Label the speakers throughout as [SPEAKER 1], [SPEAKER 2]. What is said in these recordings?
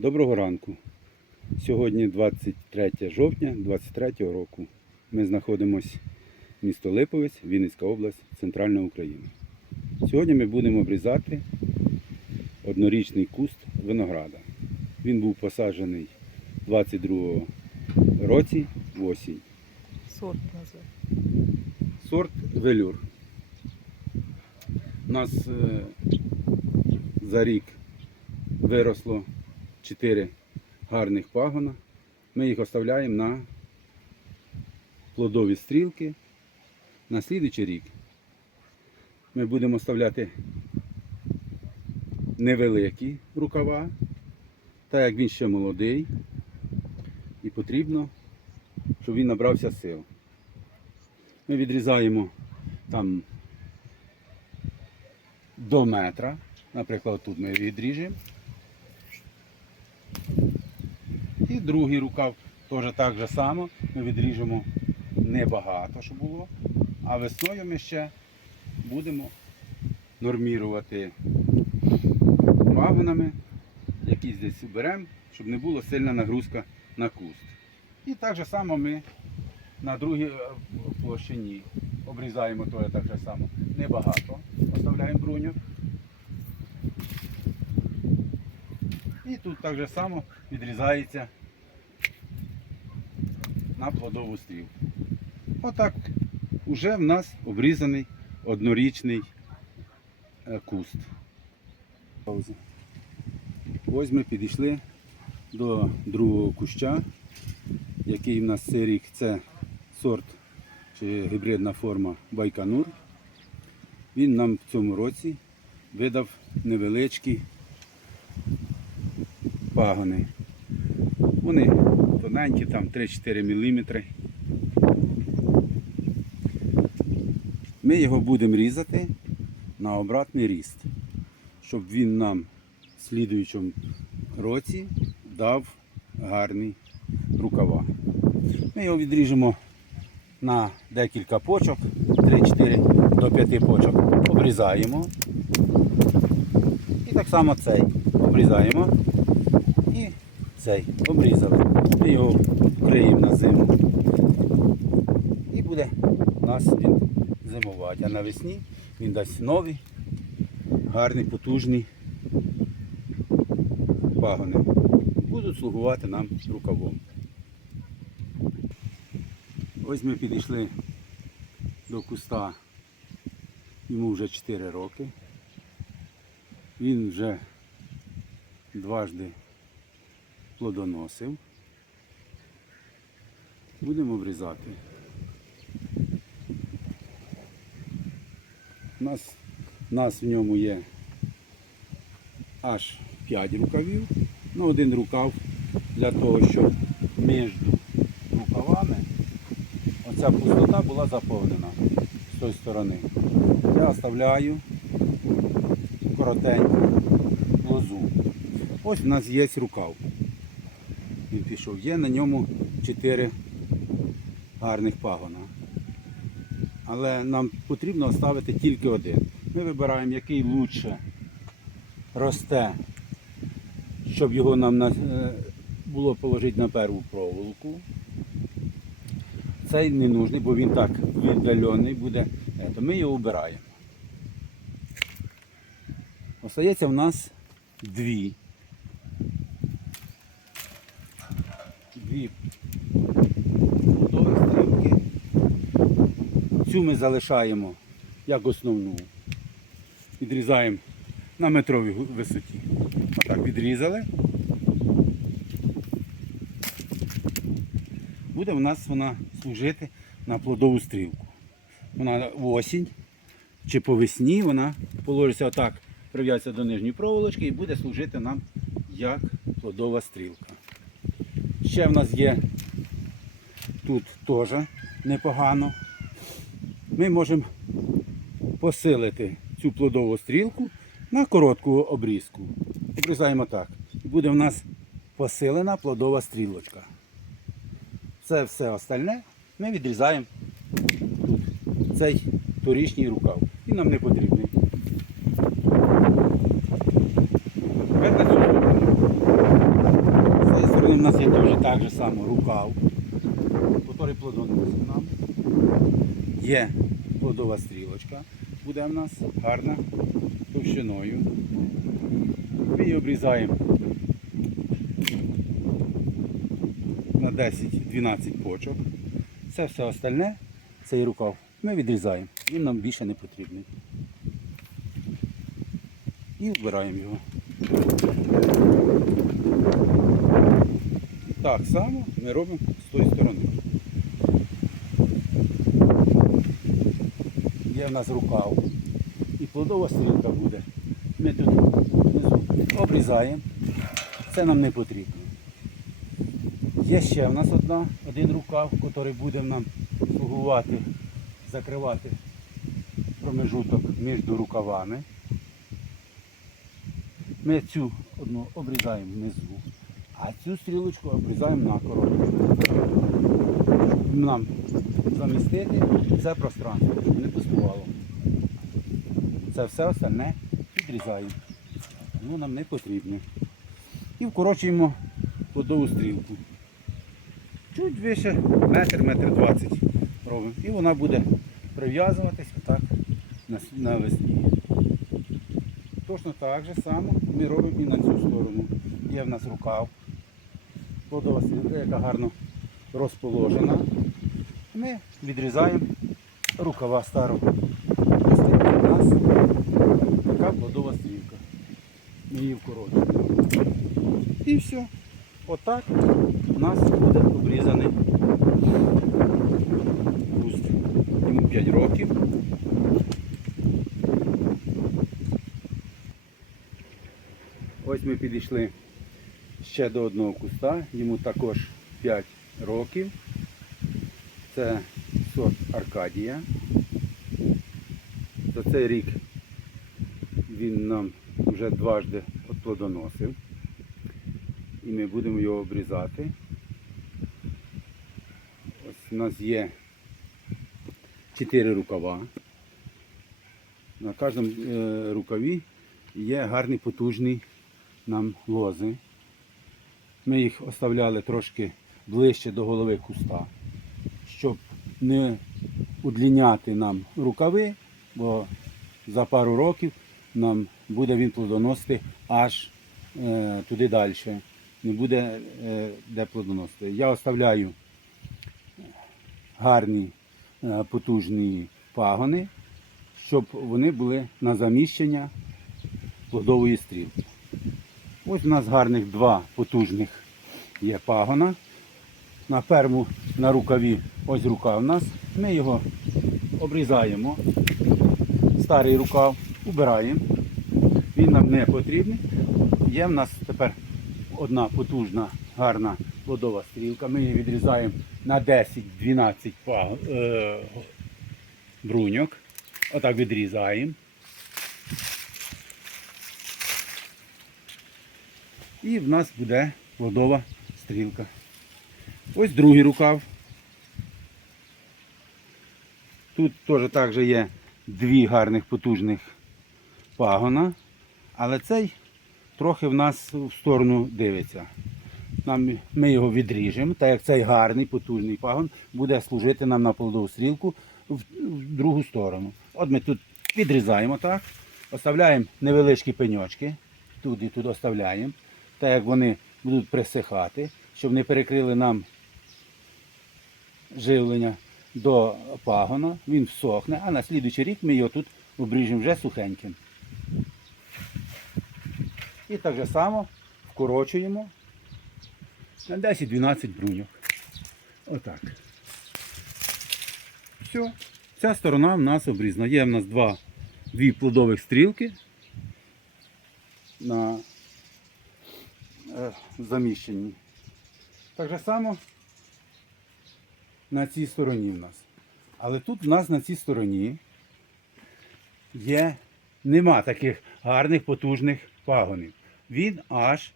[SPEAKER 1] Доброго ранку. Сьогодні 23 жовтня 23 року. Ми знаходимося в місто Липовець, Вінницька область, Центральна Україна. Сьогодні ми будемо обрізати однорічний куст винограда. Він був посаджений у 22 році в осінь.
[SPEAKER 2] Сорт називає.
[SPEAKER 1] Сорт велюр. У нас е, за рік виросло 4 гарних пагона. Ми їх оставляємо на плодові стрілки на слідуючий рік. Ми будемо оставляти невеликі рукава, так як він ще молодий, і потрібно, щоб він набрався сил. Ми відрізаємо там до метра. Наприклад, тут ми відріжемо. І другий рукав теж так же само. Ми відріжемо небагато, щоб було. А весною ми ще будемо нормірувати пагонами, якісь десь беремо, щоб не було сильна нагрузка на куст. І так же само ми на другій е, площині обрізаємо то так же само. Небагато. Оставляємо бруньок. І тут так же само відрізається на плодову стрілку. Отак вже в нас обрізаний однорічний е, куст. Ось ми підійшли до другого куща, який в нас цей рік це сорт чи гібридна форма Байконур. Він нам в цьому році видав невеличкі пагони. Вони тоненькі, там 3-4 мм. Ми його будемо різати на обратний ріст, щоб він нам в слідуючому році дав гарні рукава. Ми його відріжемо на декілька почок, 3-4 до 5 почок обрізаємо. І так само цей обрізаємо. І цей обрізали. Ми його вкриємо на зиму. І буде у нас він зимувати. А навесні він дасть нові, гарні, потужні пагони. Будуть слугувати нам рукавом. Ось ми підійшли до куста, йому вже 4 роки. Він вже дважди плодоносив. Будемо обрізати. У нас, у нас в ньому є аж 5 рукавів. Ну, один рукав для того, щоб між рукавами оця пустота була заповнена з тої сторони. Я оставляю коротеньку лозу. Ось у нас є рукав. Він пішов. Є на ньому 4 гарних пагона. Але нам потрібно оставити тільки один. Ми вибираємо, який лучше росте, щоб його нам на, е, було положити на перву проволоку. Цей не нужний, бо він так віддалений буде. Е, То ми його обираємо. Остається в нас. Дві плодові стрілки. Цю ми залишаємо як основну. Відрізаємо на метровій висоті. Отак відрізали. Буде в нас вона служити на плодову стрілку. Вона в осінь чи по весні вона положиться отак, прив'яжеться до нижньої проволочки і буде служити нам як плодова стрілка. Ще в нас є тут теж непогано. Ми можемо посилити цю плодову стрілку на коротку обрізку. Обрізаємо так. І буде в нас посилена плодова стрілочка. Це все остальне ми відрізаємо тут цей торічній рукав. Він нам не потрібний. Тепер на цю сторону. є теж так же само рукав, який плодоносить нам. Є плодова стрілочка, буде в нас гарна товщиною. Ми її обрізаємо на 10-12 почок. Це все остальне, цей рукав, ми відрізаємо. Він нам більше не потрібний. І вбираємо його. Так само ми робимо з тої сторони. Є в нас рукав і плодова стрілка буде. Ми тут обрізаємо. Це нам не потрібно. Є ще в нас одна, один рукав, який буде нам слугувати, закривати промежуток між рукавами. Ми цю одну обрізаємо внизу, а цю стрілочку обрізаємо на коротку. Щоб нам замістити це пространство, щоб не пустувало. Це все остальне відрізаємо. Воно нам не потрібне. І вкорочуємо плодову стрілку. Чуть вище метр, метр двадцять робимо. І вона буде прив'язуватись отак на весні. Точно так же само ми робимо і на цю сторону. Є в нас рукав, плодова стрілка, яка гарно розположена. Ми відрізаємо рукава старого. У нас така плодова стрілка. Ми її вкорочуємо. І все. Отак у нас буде обрізаний куст. Йому 5 років. Ось ми підійшли ще до одного куста, йому також 5 років. Це сорт Аркадія. За цей рік він нам вже дважди отплодоносив. І ми будемо його обрізати. Ось у нас є 4 рукава. На кожному е, рукаві є гарні потужні нам лози. Ми їх оставляли трошки ближче до голови куста, щоб не удліняти нам рукави, бо за пару років нам буде він плодоносити аж е, туди далі. Не буде е, де плодоносити. Я оставляю гарні е, потужні пагони, щоб вони були на заміщення плодової стрілки. Ось у нас гарних два потужних є пагона. На перму на рукаві, ось рукав у нас. Ми його обрізаємо. Старий рукав, убираємо. Він нам не потрібний. Є в нас тепер одна потужна, гарна плодова стрілка. Ми її відрізаємо на 10-12 е, бруньок. Отак відрізаємо. І в нас буде плодова стрілка. Ось другий рукав. Тут теж так же є дві гарних потужних пагона, але цей трохи в нас в сторону дивиться. Нам, ми його відріжемо, так як цей гарний потужний пагон буде служити нам на плодову стрілку в, в другу сторону. От ми тут відрізаємо так, оставляємо невеличкі пеньочки, тут і тут оставляємо, так як вони будуть присихати, щоб не перекрили нам живлення до пагона, він всохне, а на слідуючий рік ми його тут обріжемо вже сухеньким. І так же само вкорочуємо на 10-12 бруньок. Отак. Все. Ця сторона в нас обрізана. Є в нас два, дві плодових стрілки на е, заміщенні. Так же само на цій стороні в нас. Але тут в нас на цій стороні є, нема таких гарних потужних пагонів. Він аж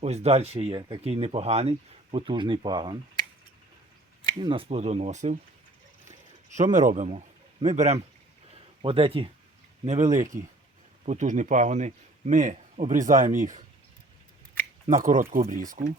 [SPEAKER 1] ось далі є такий непоганий, потужний пагон. Він нас плодоносив. Що ми робимо? Ми беремо одеті невеликі потужні пагони, ми обрізаємо їх на коротку обрізку.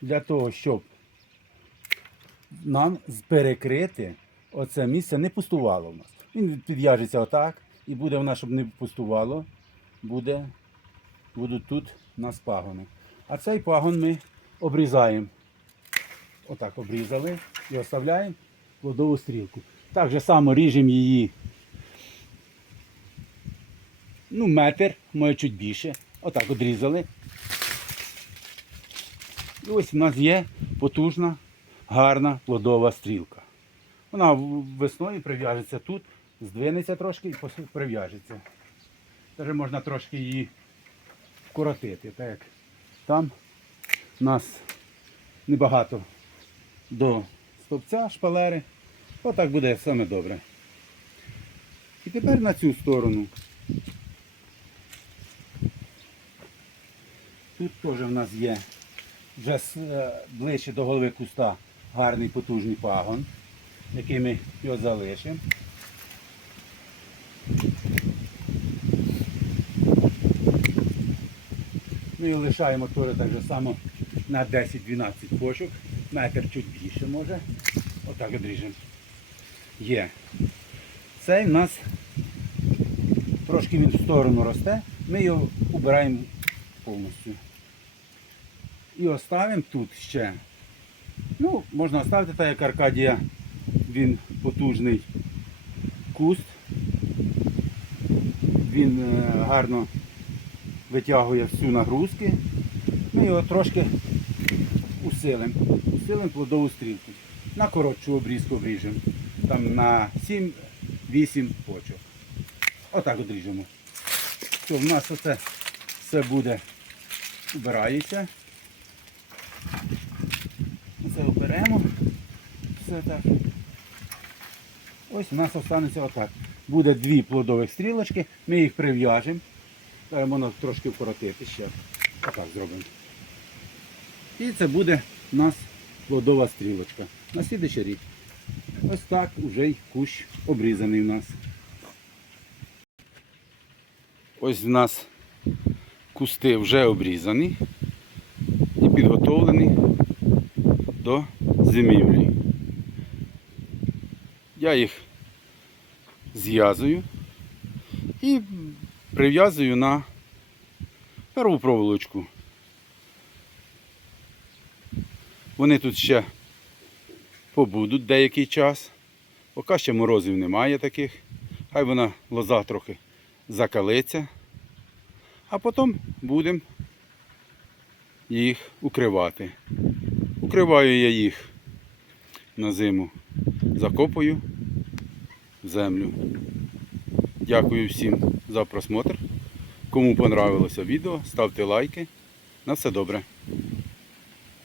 [SPEAKER 1] для того, щоб нам перекрити оце місце не пустувало в нас. Він підв'яжеться отак, і буде в нас, щоб не пустувало, буде, будуть тут у нас пагони. А цей пагон ми обрізаємо. Отак обрізали і оставляємо плодову стрілку. Так же само ріжемо її ну, метр, може чуть більше. Отак одрізали. І ось у нас є потужна, гарна плодова стрілка. Вона весною прив'яжеться тут, здвинеться трошки і прив'яжеться. Даже можна трошки її вкоротити. Так як там у нас небагато до стовпця шпалери. Отак буде саме добре. І тепер на цю сторону. Тут теж в нас є вже е, ближче до голови куста гарний потужний пагон, який ми його залишимо. Ми його лишаємо теж так само на 10-12 почок, метр чуть більше може. Отак одріжемо. Є. Цей в нас трошки він в сторону росте, ми його убираємо повністю. І оставимо тут ще. Ну, можна оставити так, як Аркадія, він потужний куст. Він е, гарно витягує всю нагрузки. Ми його трошки усилимо. Усилимо плодову стрілку. На коротшу обрізку обріжемо. Там на 7-8 почок. Отак одріжемо. Все, в нас оце все буде убирається. Це. Все так. Ось у нас останеться отак. Буде дві плодових стрілочки, ми їх прив'яжемо. Зараз можна трошки вкоротити ще. Отак зробимо. І це буде у нас плодова стрілочка. На слідчий рік. Ось так вже й кущ обрізаний у нас. Ось у нас кусти вже обрізані і підготовлені до зимівлі. Я їх зв'язую і прив'язую на перву проволочку. Вони тут ще побудуть деякий час. Поки ще морозів немає таких. Хай вона лоза трохи закалиться. А потім будемо їх укривати. Укриваю я їх на зиму, закопую в землю. Дякую всім за просмотр. Кому понравилося відео, ставте лайки. На все добре.